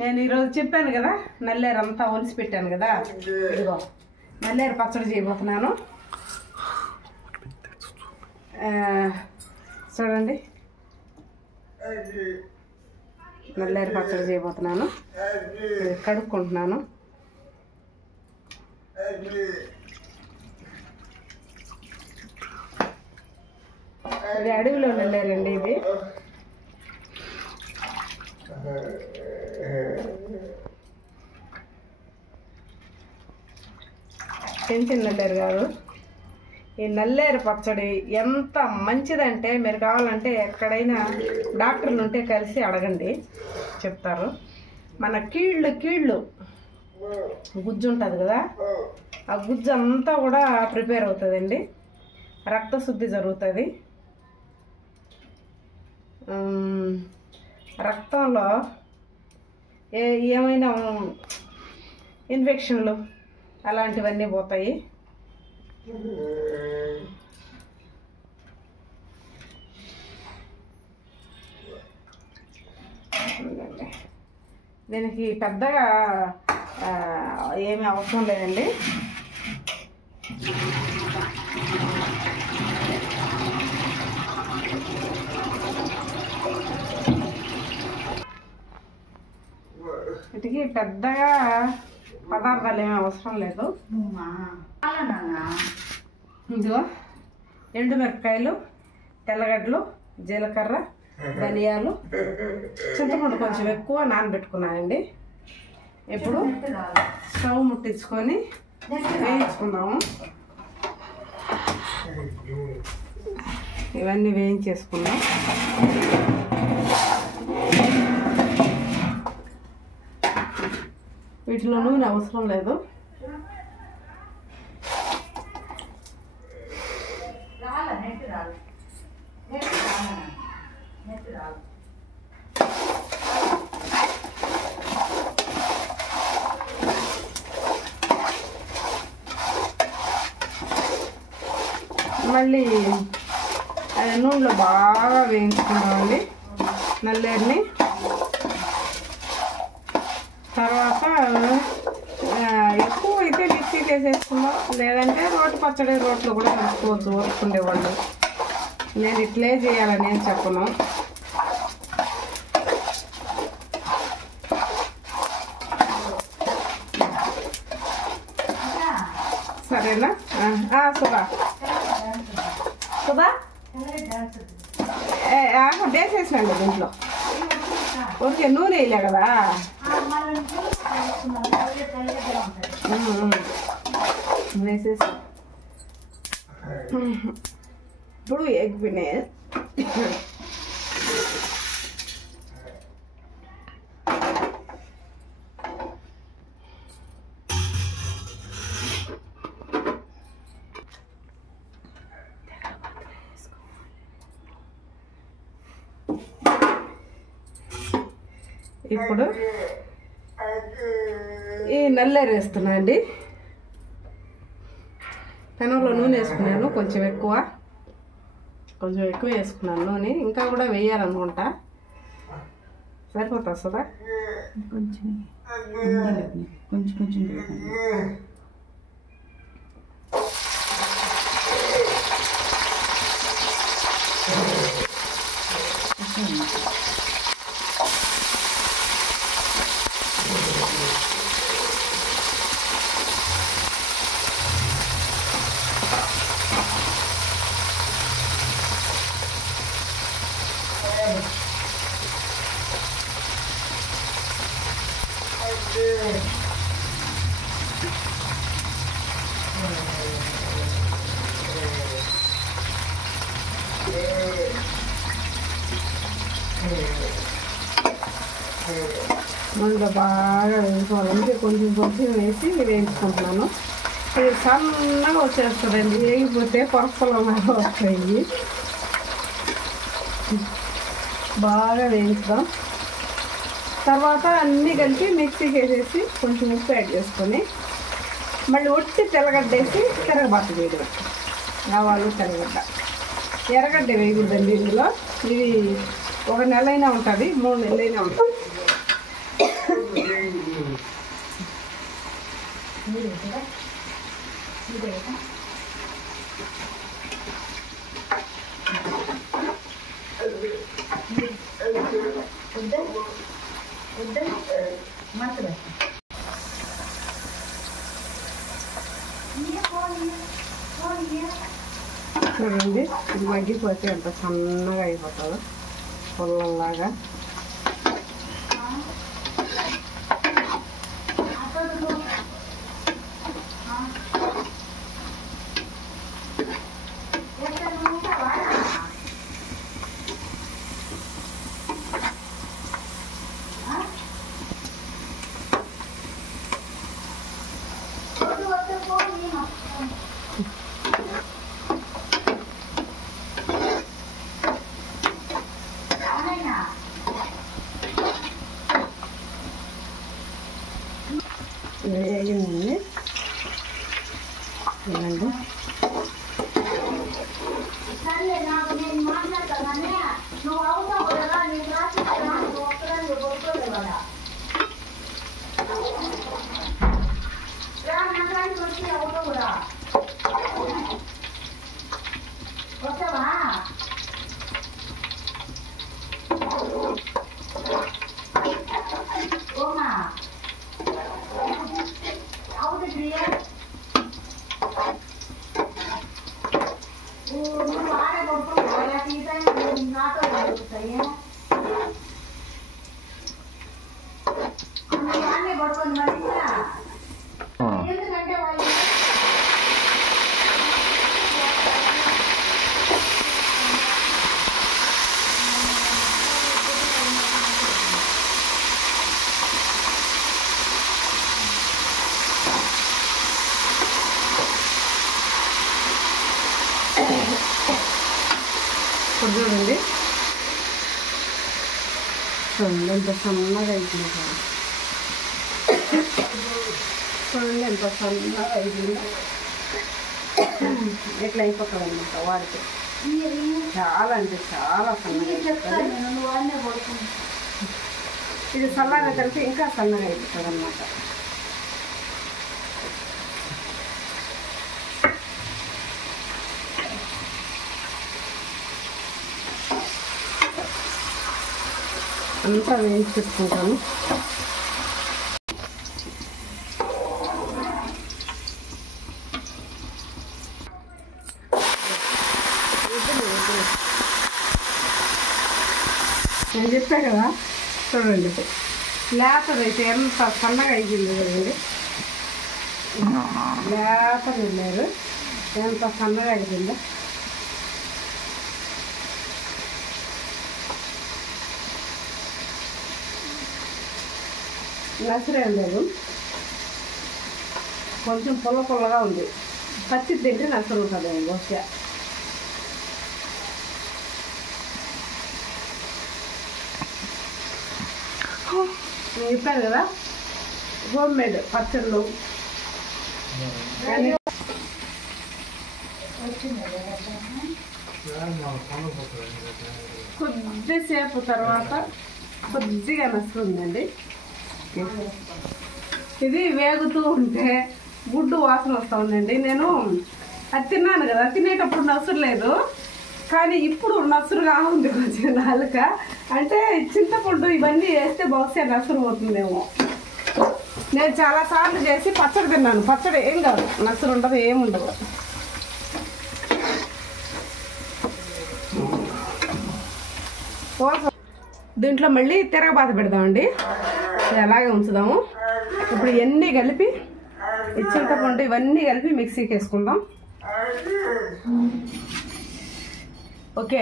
నేను ఈరోజు చెప్పాను కదా నల్లేరు అంతా ఒలిసి పెట్టాను కదా, ఇదిగో నల్లేరు పచ్చడి చేయబోతున్నాను. చూడండి, నల్లేరు పచ్చడి చేయబోతున్నాను. కడుక్కుంటున్నాను. ఇది అడవిలో నల్లేరండి. ఇది చిన్న నల్లేరు కాదు. ఈ నల్లేరు పచ్చడి ఎంత మంచిదంటే మీరు కావాలంటే ఎక్కడైనా డాక్టర్లు ఉంటే కలిసి అడగండి, చెప్తారు. మన కీళ్ళు గుజ్జు ఉంటుంది కదా, ఆ గుజ్జు అంతా కూడా ప్రిపేర్ అవుతుందండి. రక్తశుద్ధి జరుగుతుంది. రక్తంలో ఏమైనా ఇన్ఫెక్షన్లు అలాంటివన్నీ పోతాయి. దీనికి పెద్దగా ఏమీ అవసరం లేదండి. వీటికి పెద్దగా పదార్థాలు ఏమీ అవసరం లేదు. ఇదిగో ఎండుమిరపకాయలు, తెల్లగడ్డలు, జీలకర్ర, ధనియాలు, చింతపండు కొంచెం ఎక్కువ నానబెట్టుకున్నానండి. ఇప్పుడు స్టవ్ ముట్టించుకొని వేయించుకుందాము. ఇవన్నీ వేయించేసుకుందాం. వీటిలో నూనె అవసరం లేదు. మళ్ళీ అది నూనెలో బాగా వేయించుకున్నామండి నల్లేరుని. తర్వాత ఎక్కువ అయితే మిక్సీకి వేసేసుకుందాం, లేదంటే రోట్లో కూడా కలుపుకోవచ్చు ఓర్చుకునేవాళ్ళు. నేను ఇట్లే చేయాలని ఏం చెప్పను. సరేనా? సుధా వేసేసినండి దీంట్లో. ఓకే, నూనె వేయలే కదా. వేసేసి ఇప్పుడు ఎగ్ బిర్యానీ ఇప్పుడు ఈ నల్లేరు వేస్తున్నా అండి. పెనంలో నూనె వేసుకున్నాను, కొంచెం ఎక్కువ వేసుకున్నాను నూనె. ఇంకా కూడా వేయాలనుకుంటా. సరిపోతా సుధా? కొంచెం ముందు బాగా వేసుకోవాలంటే కొంచెం వేసి వేయించుకుంటున్నాను. ఇది సన్నగా వచ్చేస్తుందండి, వేగిపోతే పొరపొల వస్తాయి. బాగా వేయించుదాం. తర్వాత అన్నీ కలిపి మిక్సీకి వేసేసి కొంచెం ఉప్పు యాడ్ చేసుకొని మళ్ళీ ఒట్టి తెల్లగడ్డ వేసి తిరగబాటు వేయడం. ఆవాలు, తెల్లగడ్డ, ఎర్రగడ్డ వేయకూడదండి ఇందులో. ఇది 1 నెల అయినా ఉంటుంది, 3 నెలలైనా ఉంటుంది. చూడండి, ఇది మగ్గిపోతే ఎంత సన్నగా అయిపోతుందో పొలంలాగా. వేగిందండి చూడండి. చూడండి చూడండి ఎంత సన్నగా అయిపోయింది. చూడండి ఎంత సన్నగా అయిపోయింది. ఎట్లా అయిపోతుంది అన్నమాట వాడికి. చాలా అంటే చాలా సన్నగా అయిపోతుంది. ఇది సన్నగా కలిపి ఇంకా సన్నగా అయిపోతుంది అన్నమాట. అంతా వేయించి పెట్టుకుంటాను. నేను చెప్పా కదా చూడండి, లేతదైతే ఎంత సన్నగా అయిపోయింది కదండి. లేత వెళ్ళారు ఎంత సన్నగా అయిపోయిందో. నసిరేం లేదు, కొంచెం పొల్ల పొల్లగా ఉంది. పచ్చి తింటే నసరు ఉంటుంది బహుశా. నేను చెప్పాను కదా హోమ్ మేడ్ పచ్చళ్ళు. కొద్దిసేపు తర్వాత కొద్దిగా నసురుందండి. ఇది వేగుతూ ఉంటే గుడ్డు వాసన వస్తూ ఉందండి. నేను అది తిన్నాను కదా, తినేటప్పుడు నసురు లేదు, కానీ ఇప్పుడు నసురుగా ఉంది కొంచెం నాలుక. అంటే చింతపండు ఇవన్నీ వేస్తే బహుశా నసురు పోతుందేమో. నేను చాలాసార్లు చేసి పచ్చడి తిన్నాను. పచ్చడి ఏం కాదు, నసురు ఉండదు, ఏముండదు. దీంట్లో మళ్ళీ తిరగబాత పెడదామండి. అలాగే ఉంచుదాము. ఇప్పుడు ఇవన్నీ కలిపి చింతపండు ఇవన్నీ కలిపి మిక్సీకి వేసుకుందాం. ఓకే.